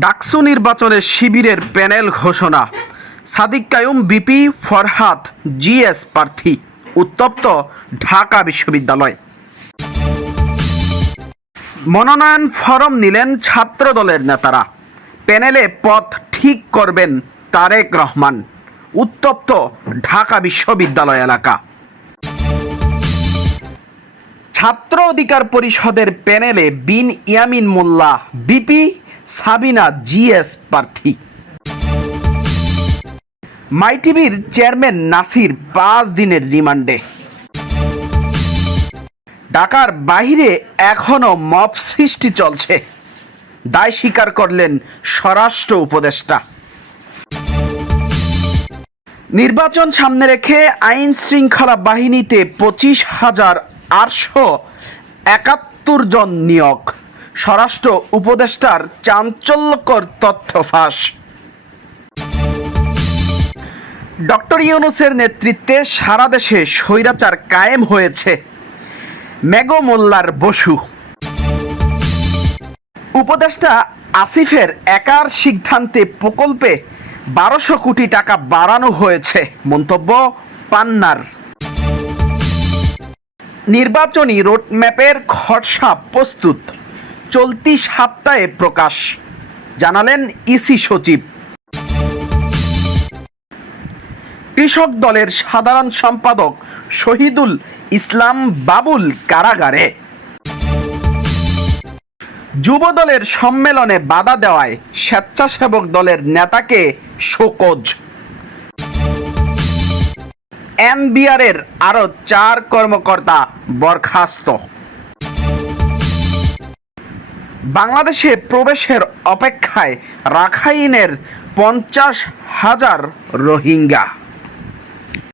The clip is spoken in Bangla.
ডাকসু নির্বাচনে শিবিরের প্যানেল ঘোষণা। সাদিক কায়ুম, বিপি, ফরহাদ, জিএস প্রার্থী, উত্তপ্ত ঢাকা বিশ্ববিদ্যালয়। মনোনয়ন ফরম নিলেন ছাত্র দলের নেতারা। প্যানেলে পথ ঠিক করবেন তারেক রহমান, উত্তপ্ত ঢাকা বিশ্ববিদ্যালয় এলাকা। ছাত্র অধিকার পরিষদের প্যানেলে বিন ইয়ামিন মোল্লা, বিপি সাবিনা জিএস প্রার্থী। মাইটিভির চেয়ারম্যান নাসির পাঁচ দিনের রিমান্ডে। ঢাকার বাইরে এখনও মব সৃষ্টি চলছে। দায় স্বীকার করলেন স্বরাষ্ট্র উপদেষ্টা। নির্বাচন সামনে রেখে আইন শৃঙ্খলা বাহিনীতে পঁচিশ হাজার আটশো একাত্তর জন নিয়োগ। স্বরাষ্ট্র উপদেষ্টার চাঞ্চল্যকর তথ্য ফাঁস। ডক্টর ইউনুসের নেতৃত্বে সারা দেশে স্বৈরাচার কায়েম হয়েছে। মেগো মোল্লার বসু। উপদেষ্টা আসিফের একার সিদ্ধান্তে প্রকল্পে বারোশো কোটি টাকা বাড়ানো হয়েছে। মন্তব্য পান্নার। নির্বাচনী রোডম্যাপের খরসা প্রস্তুত। চলতি সপ্তাহে প্রকাশ। জানালেন ইসি সচিব। কৃষক দলের সাধারণ সম্পাদক শহীদুল ইসলাম বাবুল কারাগারে। যুব দলের সম্মেলনে বাধা দেওয়ায় স্বেচ্ছাসেবক দলের নেতাকে শোকজ। এনবিআরের আরও চার কর্মকর্তা বরখাস্ত। বাংলাদেশে প্রবেশের অপেক্ষায় রাখাইনের পঞ্চাশ হাজার রোহিঙ্গা।